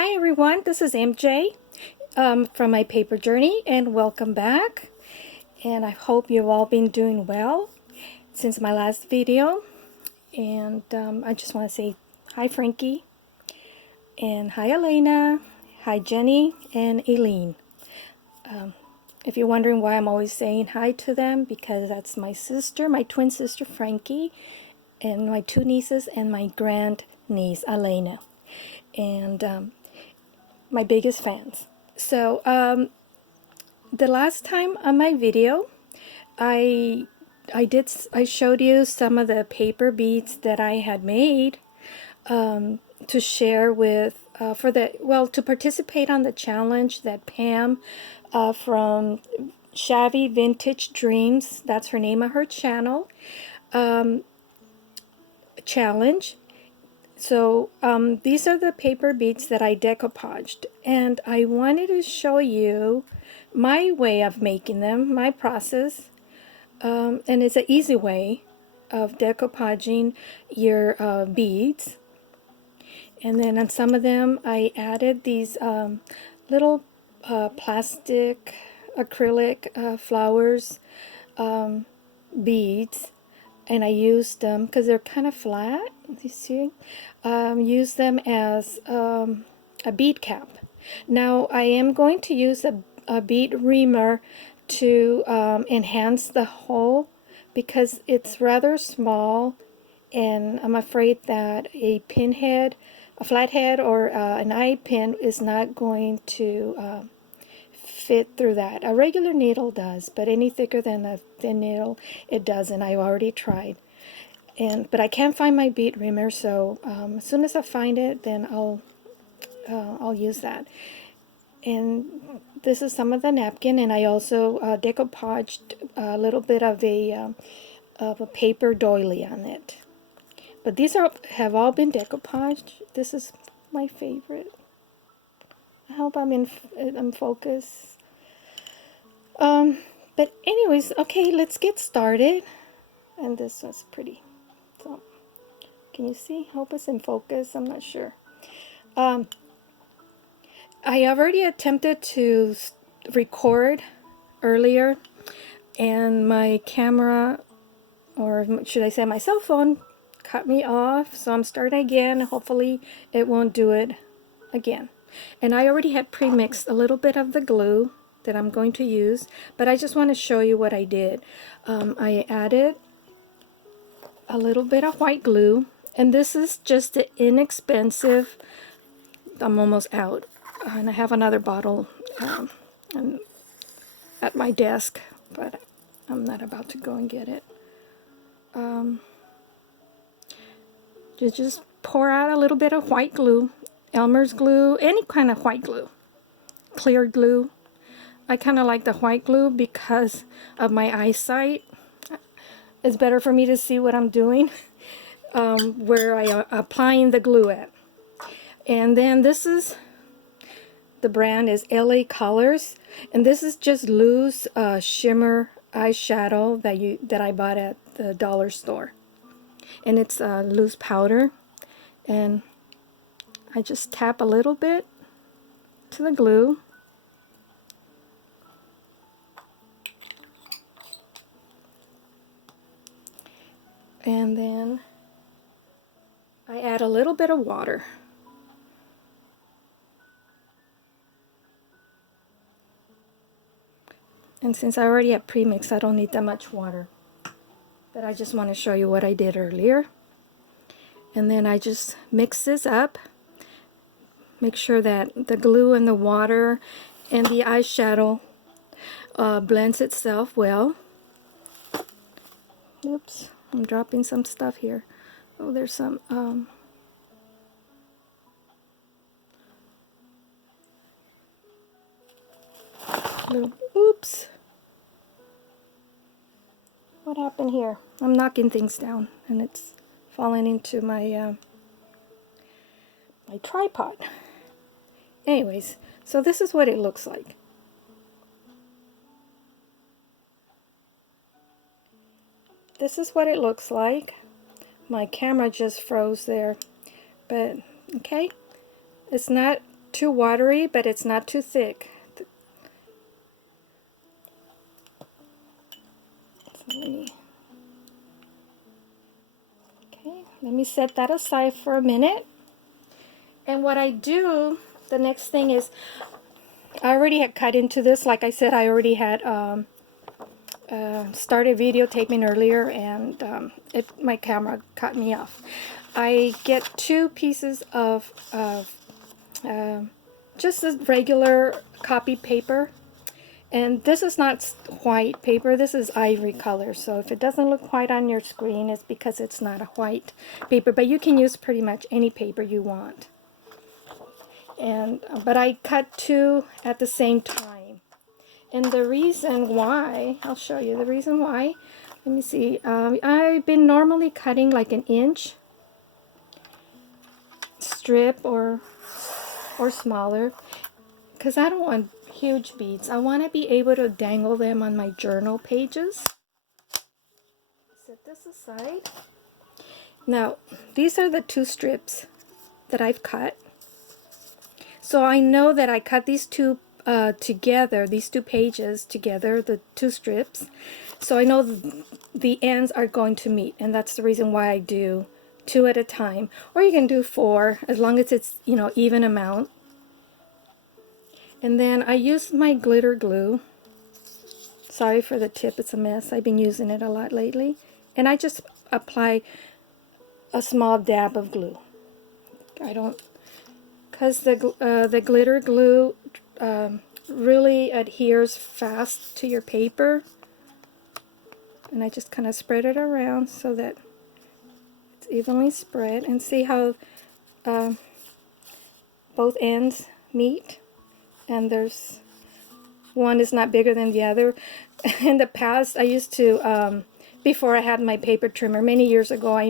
Hi everyone, this is MJ from my paper journey, and welcome back. And I hope you've all been doing well since my last video. And I just want to say hi Frankie, and hi Elena, hi Jenny, and Aileen. If you're wondering why I'm always saying hi to them, because that's my sister, my twin sister Frankie, and my two nieces, and my grand niece Elena. And my biggest fans. So the last time on my video, I showed you some of the paper beads that I had made to share with to participate on the challenge that Pam from Shabby Vintage Dreams, that's her name of her channel, challenge. So these are the paper beads that I decoupaged, and I wanted to show you my way of making them, my process, and it's an easy way of decoupaging your beads. And then on some of them I added these little plastic acrylic flowers beads, and I used them because they're kind of flat, you see, use them as a bead cap. Now I am going to use a bead reamer to enhance the hole, because it's rather small, and I'm afraid that a pinhead, a flathead, or an eye pin is not going to fit through that. A regular needle does, but any thicker than a thin needle, it doesn't. I've already tried. But I can't find my bead reamer, so as soon as I find it, then I'll use that. And this is some of the napkin, and I also decoupaged a little bit of a paper doily on it. But these have all been decoupaged. This is my favorite. I hope I'm in focus. But anyways, okay, let's get started. And this one's pretty. So, can you see? Hope it's in focus. I'm not sure. I already attempted to record earlier, and my camera, or should I say my cell phone, cut me off. So I'm starting again. Hopefully it won't do it again. And I already had pre-mixed a little bit of the glue that I'm going to use, but I just want to show you what I did. I added a little bit of white glue, and this is just the inexpensive, I'm almost out, and I have another bottle at my desk, but I'm not about to go and get it. You just pour out a little bit of white glue, Elmer's glue, any kind of white glue, clear glue. I kind of like the white glue because of my eyesight. It's better for me to see what I'm doing, where I'm applying the glue at. And then this is, the brand is LA Colors, and this is just loose shimmer eyeshadow that I bought at the dollar store. And it's loose powder, and I just tap a little bit to the glue. And then I add a little bit of water. And since I already have pre-mix, I don't need that much water. But I just want to show you what I did earlier. And then I just mix this up. Make sure that the glue and the water and the eyeshadow blends itself well. Oops, I'm dropping some stuff here. Oh, there's some little, oops. What happened here? I'm knocking things down and it's falling into my my tripod. Anyways, so this is what it looks like. This is what it looks like. My camera just froze there, but okay. It's not too watery, but it's not too thick. Okay, let me set that aside for a minute. And what I do, the next thing is, I already had cut into this. Like I said, I already had started videotaping earlier, and my camera cut me off. I get 2 pieces of just this regular copy paper, and this is not white paper, this is ivory color, so if it doesn't look white on your screen, it's because it's not a white paper, but you can use pretty much any paper you want. And but I cut 2 at the same time, and the reason why, I'll show you the reason why. Let me see, I've been normally cutting like an inch strip or smaller, because I don't want huge beads. I want to be able to dangle them on my journal pages. Set this aside. Now, these are the 2 strips that I've cut. So I know that I cut these 2 together, these 2 pages together, the 2 strips. So I know the ends are going to meet, and that's the reason why I do 2 at a time. Or you can do 4, as long as it's, you know, even amount. And then I use my glitter glue. Sorry for the tip, it's a mess. I've been using it a lot lately. And I just apply a small dab of glue. I don't, because the glitter glue really adheres fast to your paper. And I just kind of spread it around so that it's evenly spread. And see how both ends meet? And there's one is not bigger than the other. In the past, I used to, before I had my paper trimmer, many years ago, I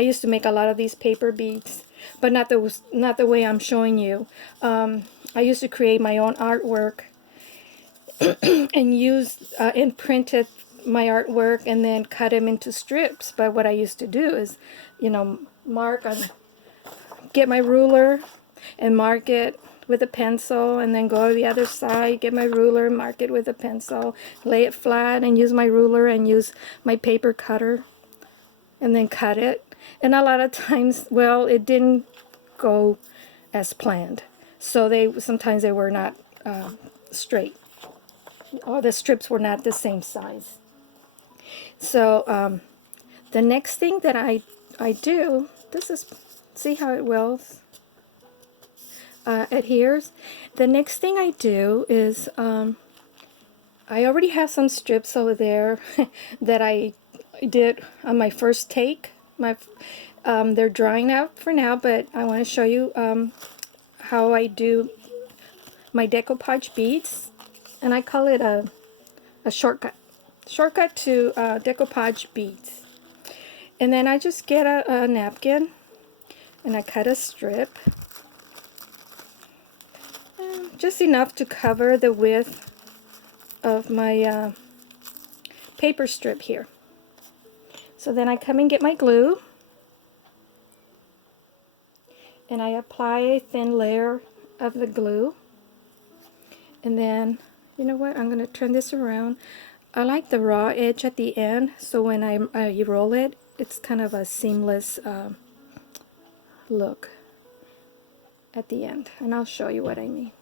used to make a lot of these paper beads, but not the way I'm showing you. I used to create my own artwork and printed my artwork and then cut them into strips. But what I used to do is, you know, get my ruler and mark it with a pencil, and then go to the other side, get my ruler, mark it with a pencil, lay it flat, and use my ruler and use my paper cutter, and then cut it. And a lot of times, well, it didn't go as planned. So sometimes they were not straight, or the strips were not the same size. So the next thing that I do, see how it wells? Adheres. The next thing I do is I already have some strips over there that I did on my first take. They're drying out for now, but I want to show you how I do my decoupage beads, and I call it a shortcut to decoupage beads. And then I just get a napkin and I cut a strip, just enough to cover the width of my paper strip here. So then I come and get my glue, and I apply a thin layer of the glue, and then, you know what, I'm going to turn this around. I like the raw edge at the end, so when I roll it, it's kind of a seamless look at the end, and I'll show you what I mean.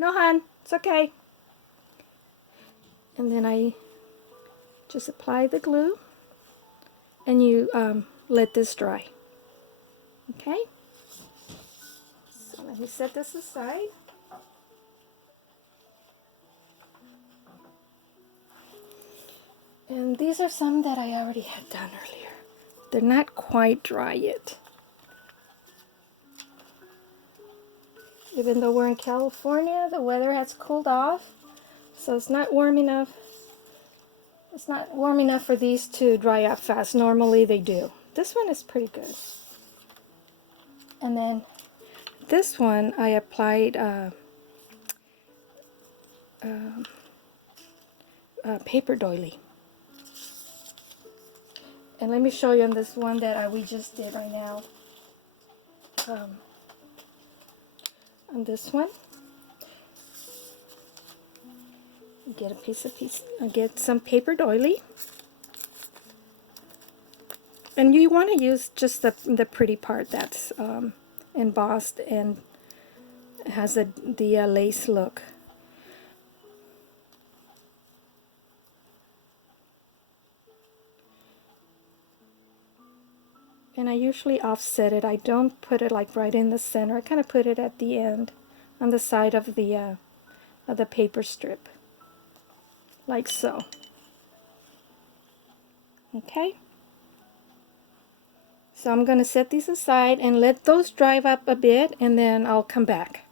No, hon, it's okay. And then I just apply the glue, and you let this dry. Okay? So let me set this aside. And these are some that I already had done earlier. They're not quite dry yet. Even though we're in California, the weather has cooled off, so it's not warm enough. It's not warm enough for these to dry out fast. Normally they do. This one is pretty good. And then this one I applied paper doily. And let me show you on this one that we just did right now. on this one. Get some paper doily. And you want to use just the pretty part that's embossed and has the lace look. And I usually offset it. I don't put it like right in the center. I kind of put it at the end on the side of the paper strip, like so. Okay. So I'm going to set these aside and let those dry up a bit, and then I'll come back.